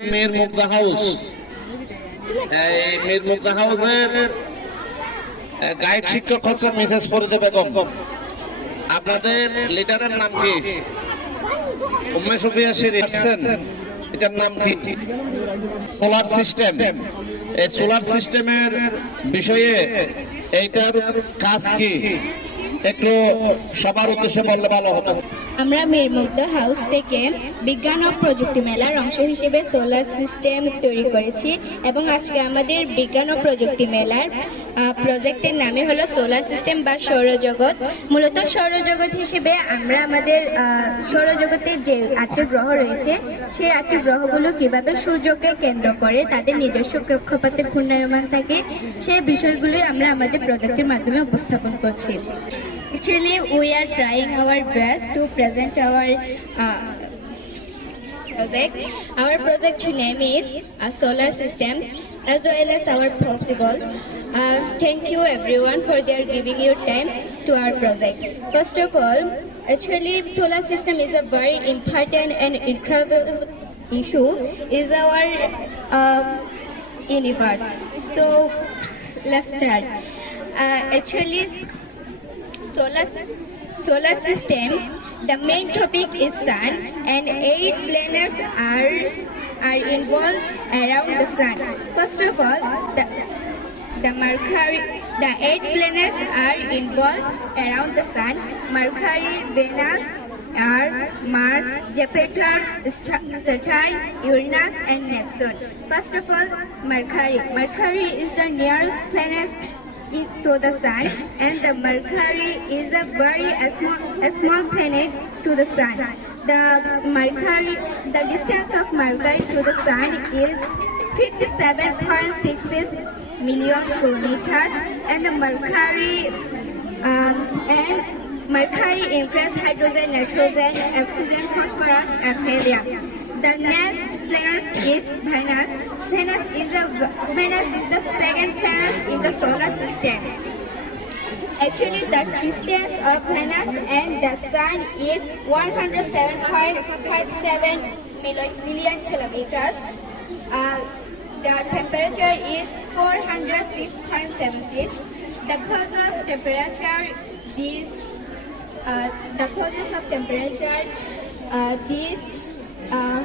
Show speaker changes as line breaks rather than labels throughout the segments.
মীর মুক্তা house. এই মীর মুক্তা হাউসের guide শিক্ষক হচ্ছেন মিসেস ফরিদে বেগম। আপনাদের লিডারের নাম কি? উম্মে সুফিয়া শিরিফছেন এটার নাম কি? Solar system. এই সোলার সিস্টেমের বিষয়ে এইটার কাজ কি? একটু সবার উদ্দেশ্যে বললে ভালো হতো।
আমরা মিরমুগ্ধ হাউস থেকে বিজ্ঞান ও প্রযুক্তি মেলার অংশ হিসেবে সোলার সিস্টেম তৈরি করেছি এবং আজকে আমাদের বিজ্ঞান ও প্রযুক্তি মেলার প্রজেক্টের নামে হলো সোলার সিস্টেম বা সৌরজগৎ। মূলত সৌরজগৎ হিসেবে আমরা আমাদের সৌরজগতের যে আটটি গ্রহ রয়েছে, সেই আটটি গ্রহগুলো কীভাবে সূর্যকে কেন্দ্র করে তাদের নিজস্ব কক্ষপথে ঘূর্ণায়মান থাকে সেই বিষয়গুলোই আমরা আমাদের প্রজেক্টের মাধ্যমে উপস্থাপন করছি। Actually, we are trying our best to present our uh, project. Our project name is a solar system as well as our possible. Uh, thank you everyone for their giving your time to our project. First of all, actually solar system is a very important and incredible issue is our uh, universe. So let's start. Uh, actually, solar solar system the main topic is sun and eight planets are are involved around the sun first of all the the mercury the eight planets are involved around the sun mercury venus Earth, Mars, Jupiter, Saturn, Uranus, and Neptune. First of all, Mercury. Mercury is the nearest planet to the sun and the mercury is a very a small, a small planet to the sun the mercury the distance of mercury to the sun is 57.66 million kilometers and the mercury um, and mercury includes hydrogen nitrogen oxygen phosphorus and helium. The next planet is venus venus is a venus is the second planet in the solar system Actually, the distance of Venus and the Sun is 107.57 million, kilometers. Uh, the temperature is 406.76. The cause of temperature is uh, the causes of temperature uh, this uh,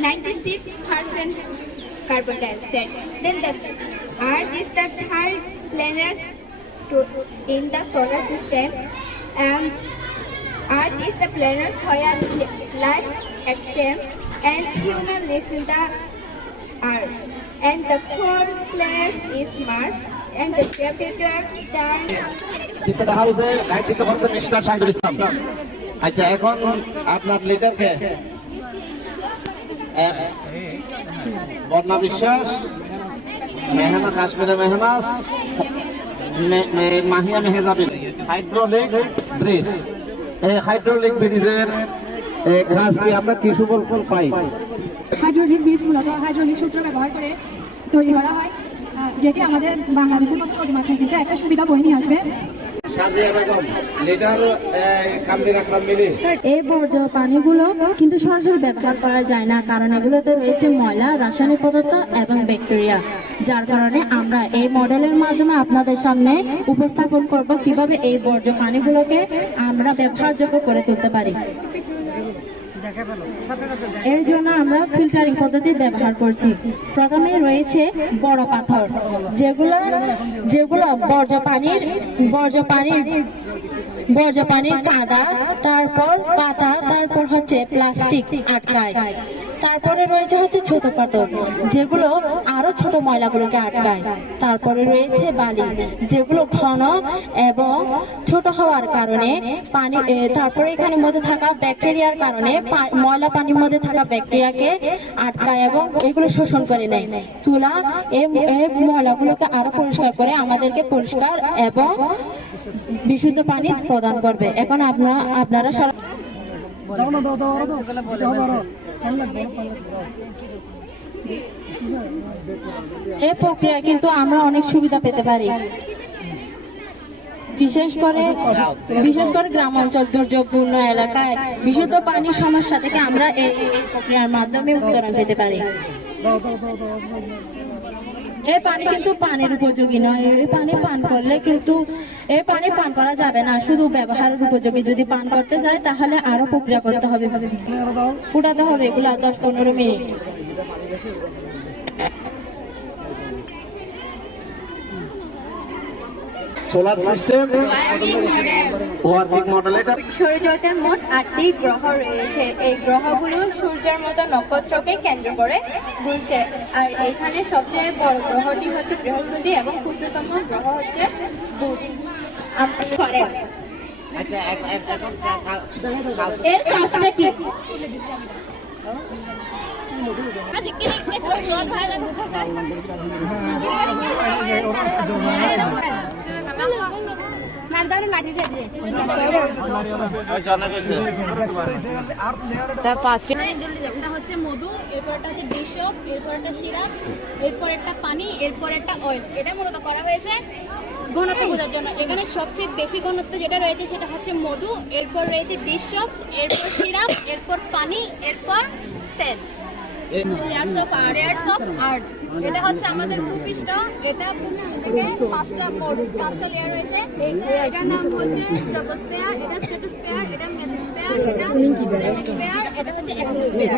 96% carbon dioxide. Then the Earth is the third planet to, in the solar system. Um, Earth is the planet where li- life extends and human lives in the Earth. And the fourth planet is Mars and the Jupiter, Saturn,
Deepika হাউসে guide শিক্ষক হচ্ছেন mister Shahidul ইসলাম আচ্ছা এখন আপনার লিডারকে বর্ণা বিশ্বাস মেহনাজ কাশ্মীরের মেহনাজ মে- মে- মাহিয়া মেহেজাবিন। Hydraulic bridge. এই হাইড্রোলিক ব্রিজের কাজ কি আমরা কি সুফল পাই?
হাইড্রোলিক বীজ মূলত হাইড্রোলিক সূত্র ব্যবহার করে তৈরি করা হয় যেটি আমাদের বাংলাদেশের মতো নদীমাতৃক দেশে একটা সুবিধা বয়ে নিয়ে আসবে।
এই বর্জ্য পানিগুলো কিন্তু সরাসরি ব্যবহার করা যায় না, কারণ এগুলোতে রয়েছে ময়লা, রাসায়নিক পদার্থ এবং ব্যাকটেরিয়া। যার কারণে আমরা এই মডেলের মাধ্যমে আপনাদের সামনে উপস্থাপন করব কীভাবে এই বর্জ্য পানিগুলোকে আমরা ব্যবহারযোগ্য করে তুলতে পারি। এর জন্য আমরা ফিল্টারিং পদ্ধতি ব্যবহার করছি। প্রথমে রয়েছে বড় পাথর। যেগুলো যেগুলো বর্জ্য পানির বর্জ্য পানির বর্জ্য পানির কাদা তারপর পাতা, তারপর হচ্ছে প্লাস্টিক আটকায়। তারপরে রয়েছে হচ্ছে ছোট পাথর, যেগুলো আরও ছোট ময়লাগুলোকে আটকায়। তারপরে রয়েছে বালি, যেগুলো ঘন এবং ছোট হওয়ার কারণে পানি তারপরে এখানে মধ্যে থাকা ব্যাকটেরিয়ার কারণে ময়লা পানির মধ্যে থাকা ব্যাকটেরিয়াকে আটকায় এবং এগুলো শোষণ করে নেয়। তুলা এই ময়লাগুলোকে আরও পরিষ্কার করে আমাদেরকে পরিষ্কার এবং বিশুদ্ধ পানি প্রদান করবে। এখন আপনারা আপনারা সব এই প্রক্রিয়া কিন্তু আমরা অনেক সুবিধা পেতে পারি। বিশেষ করে বিশেষ করে গ্রাম অঞ্চল দুর্যোগপূর্ণ এলাকায় বিশুদ্ধ পানির সমস্যা থেকে আমরা এই প্রক্রিয়ার মাধ্যমে উত্তরণ পেতে পারি। এই পানি কিন্তু পানির উপযোগী নয়। এই পানি পান করলে কিন্তু এ পানি পান করা যাবে না। শুধু ব্যবহারের উপযোগী। যদি পান করতে যায় তাহলে আরও প্রক্রিয়া করতে হবে। ফুটাতে হবে এগুলো দশ পনেরো minute.
Solar system working model এটা
সৌরজগতের মোট আটটি গ্রহ রয়েছে। এই গ্রহগুলো সূর্যের মতো নক্ষত্রকে কেন্দ্র করে ঘুরছে। আর এখানে সবচেয়ে বড় গ্রহটি হচ্ছে বৃহস্পতি এবং ক্ষুদ্রতম গ্রহ হচ্ছে বুধ। আম- এর কাজটা কি?
এটা মধু হচ্ছে বিশপ, এরপরটা সিরাপ, এরপরেরটা পানি, এরপরেরটা অয়েল এটা মূলত করা হয়েছে ঘনত্ব জন্য। এখানে সবচেয়ে বেশি ঘনত্ব যেটা রয়েছে সেটা হচ্ছে মধু, এরপর রয়েছে বিশপ, এরপর সিরাপ, এরপর পানি, এরপর তেল। Layers of art layers of art এটা হচ্ছে আমাদের ভূপৃষ্ঠ। এটা ভূপৃষ্ঠ থেকে পাঁচটা পাঁচটা লেয়ার রয়েছে। এটার নাম হচ্ছে স্ট্রাটোস্ফিয়ার এটা স্ট্রাটোস্ফিয়ার এটা মেসোস্ফিয়ার এটা হচ্ছে এক্সোস্ফিয়ার